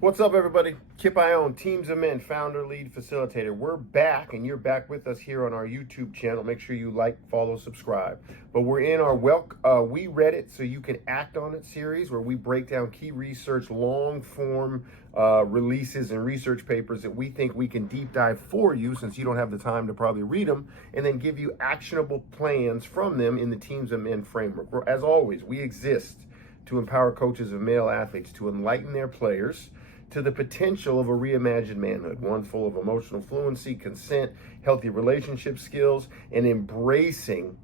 What's up, everybody? Kip Ioane, Teams of Men, founder, lead facilitator. We're back, and you're back with us here on our YouTube channel. Make sure you like, follow, subscribe. But we're in our We Read It So You Can Act On It series, where we break down key research, long-form releases and research papers that we think we can deep dive for you, since you don't have the time to probably read them, and then give you actionable plans from them in the Teams of Men framework. As always, we exist to empower coaches of male athletes to enlighten their players to the potential of a reimagined manhood, one full of emotional fluency, consent, healthy relationship skills, and embracing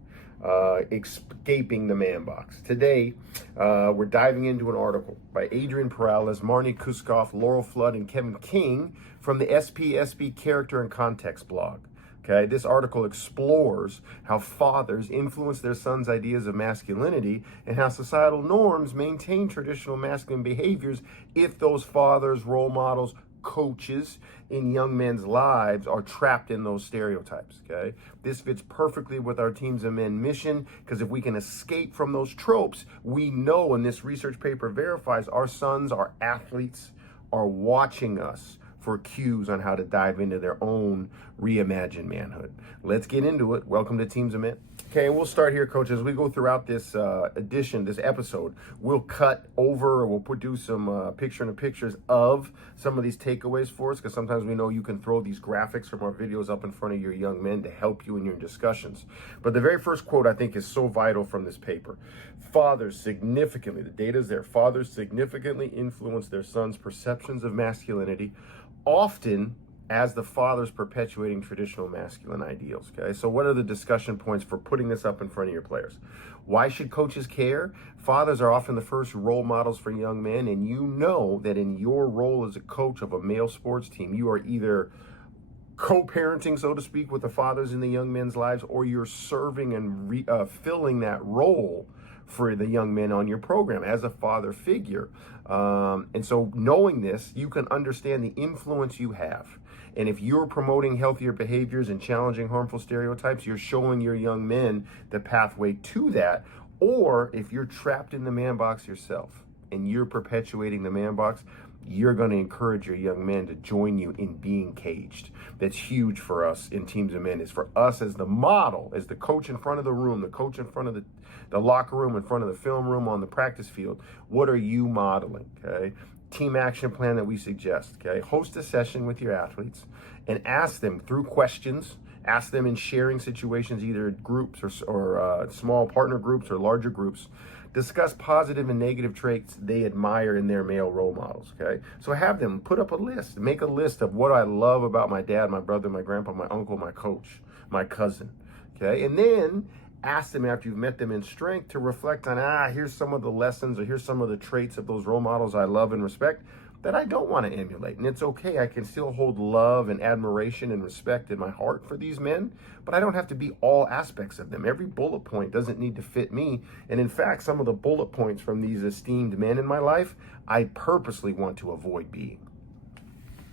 escaping the man box. Today, we're diving into an article by Adrian Perales, Marnie Kuskoff, Laurel Flood, and Kevin King from the SPSB Character and Context blog. Okay, this article explores how fathers influence their sons' ideas of masculinity and how societal norms maintain traditional masculine behaviors if those fathers, role models, coaches in young men's lives are trapped in those stereotypes. Okay, this fits perfectly with our Teams of Men mission, because if we can escape from those tropes, we know, and this research paper verifies, our sons, our athletes, are watching us for cues on how to dive into their own reimagined manhood. Let's get into it. Welcome to Teams of Men. Okay, we'll start here, coach. As we go throughout this this episode, we'll cut over, or we'll do some pictures of some of these takeaways for us, because sometimes we know you can throw these graphics from our videos up in front of your young men to help you in your discussions. But the very first quote I think is so vital from this paper. Fathers significantly, the data is there, fathers significantly influence their sons' perceptions of masculinity, often as the fathers perpetuating traditional masculine ideals. Okay, so what are the discussion points for putting this up in front of your players? Why should coaches care? Fathers are often the first role models for young men, and you know that in your role as a coach of a male sports team, you are either co-parenting, so to speak, with the fathers in the young men's lives, or you're serving and filling that role for the young men on your program as a father figure. And so knowing this, you can understand the influence you have. And if you're promoting healthier behaviors and challenging harmful stereotypes, you're showing your young men the pathway to that. Or if you're trapped in the man box yourself and you're perpetuating the man box, you're going to encourage your young men to join you in being caged. That's huge for us in Teams of Men, is for us as the model, as the coach in front of the room, the coach in front of the locker room, in front of the film room, on the practice field. What are you modeling? Okay. Team action plan that we suggest. Okay. Host a session with your athletes and ask them through questions. Ask them in sharing situations, either groups or small partner groups or larger groups. Discuss positive and negative traits they admire in their male role models, okay? So have them put up a list. Make a list of what I love about my dad, my brother, my grandpa, my uncle, my coach, my cousin, okay? And then ask them, after you've met them in strength, to reflect on, here's some of the lessons, or here's some of the traits of those role models I love and respect that I don't want to emulate. And it's okay, I can still hold love and admiration and respect in my heart for these men, but I don't have to be all aspects of them. Every bullet point doesn't need to fit me. And in fact, some of the bullet points from these esteemed men in my life, I purposely want to avoid being.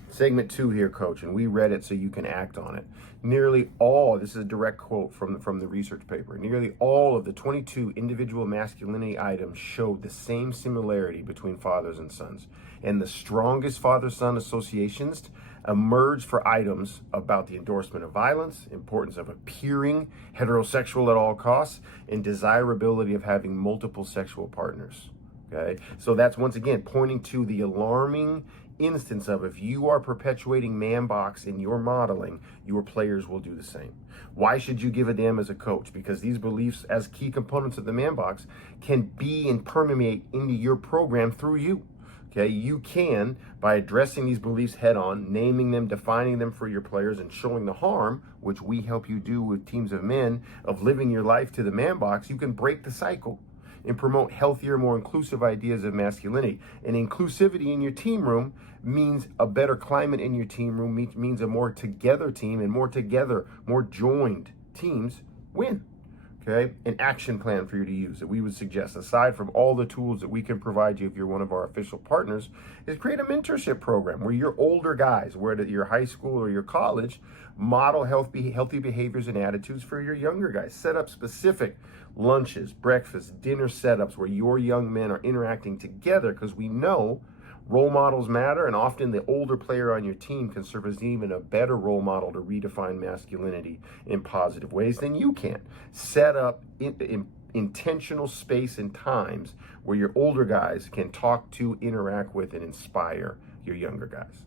Segment 2 here, coach, and we read it so you can act on it. Nearly all, this is a direct quote from the research paper, nearly all of the 22 individual masculinity items showed the same similarity between fathers and sons. And the strongest father-son associations emerged for items about the endorsement of violence, importance of appearing heterosexual at all costs, and desirability of having multiple sexual partners. Okay, so that's once again pointing to the alarming instance of, if you are perpetuating man box in your modeling, your players will do the same. Why should you give a damn as a coach? Because these beliefs as key components of the man box can be and permeate into your program through you. Okay, you can, by addressing these beliefs head on, naming them, defining them for your players, and showing the harm, which we help you do with Teams of Men, of living your life to the man box, you can break the cycle and promote healthier, more inclusive ideas of masculinity. And inclusivity in your team room means a better climate in your team room, means a more together team, and more together, more joined teams win. Okay, an action plan for you to use that we would suggest, aside from all the tools that we can provide you if you're one of our official partners, is create a mentorship program where your older guys, where at your high school or your college, model healthy behaviors and attitudes for your younger guys. Set up specific lunches, breakfast, dinner setups where your young men are interacting together, because we know Role models matter, and often the older player on your team can serve as even a better role model to redefine masculinity in positive ways than you can. Set up intentional space and times where your older guys can talk to, interact with, and inspire your younger guys.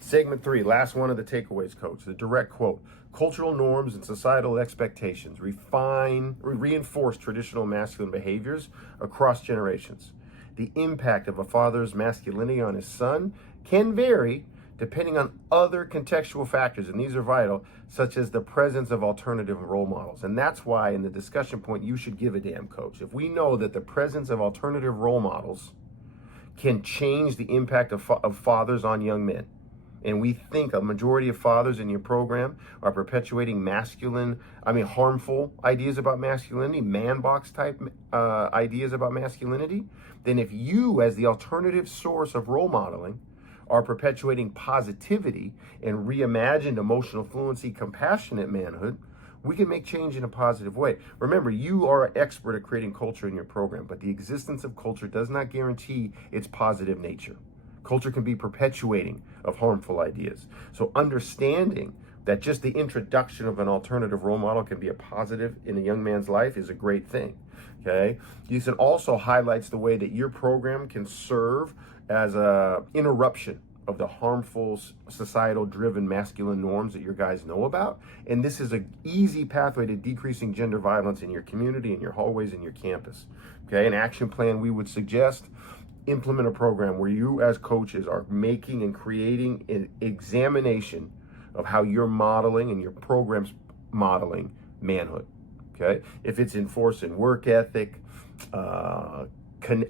Segment 3, last one of the takeaways, coach, the direct quote. Cultural norms and societal expectations reinforce traditional masculine behaviors across generations. The impact of a father's masculinity on his son can vary depending on other contextual factors, and these are vital, such as the presence of alternative role models. And that's why in the discussion point, you should give a damn, coach. If we know that the presence of alternative role models can change the impact of fathers on young men, and we think a majority of fathers in your program are perpetuating harmful ideas about masculinity, man box type ideas about masculinity, then if you, as the alternative source of role modeling, are perpetuating positivity and reimagined emotional fluency, compassionate manhood, we can make change in a positive way. Remember, you are an expert at creating culture in your program, but the existence of culture does not guarantee its positive nature. Culture can be perpetuating of harmful ideas. So understanding that just the introduction of an alternative role model can be a positive in a young man's life is a great thing, okay? This also highlights the way that your program can serve as a interruption of the harmful societal-driven masculine norms that your guys know about. And this is an easy pathway to decreasing gender violence in your community, in your hallways, in your campus, okay? An action plan we would suggest: implement a program where you as coaches are making and creating an examination of how you're modeling and your program's modeling manhood, okay? If it's enforcing work ethic,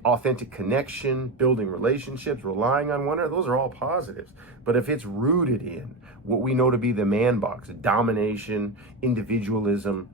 authentic connection, building relationships, relying on one another, those are all positives. But if it's rooted in what we know to be the man box, domination, individualism,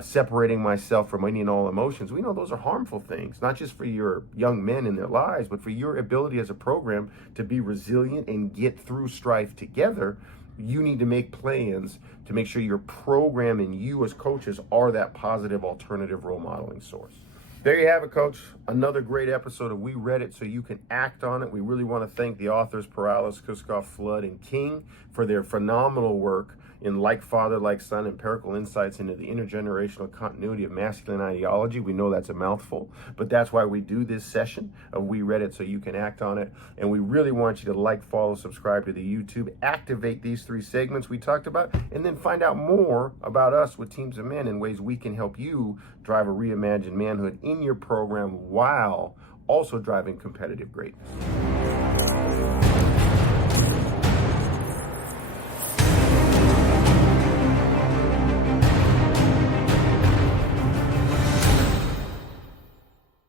separating myself from any and all emotions, we know those are harmful things, not just for your young men in their lives, but for your ability as a program to be resilient and get through strife together. You need to make plans to make sure your program and you as coaches are that positive alternative role modeling source. There you have it, coach. Another great episode of We Read It So You Can Act On It. We really want to thank the authors Perales, Kuskoff, Flood, and King for their phenomenal work in Like Father, Like Son, empirical insights into the intergenerational continuity of masculine ideology. We know that's a mouthful, but that's why we do this session of We Read It So You Can Act On It. And we really want you to like, follow, subscribe to the YouTube, activate these 3 segments we talked about, and then find out more about us with Teams of Men and ways we can help you drive a reimagined manhood in your program while also driving competitive greatness.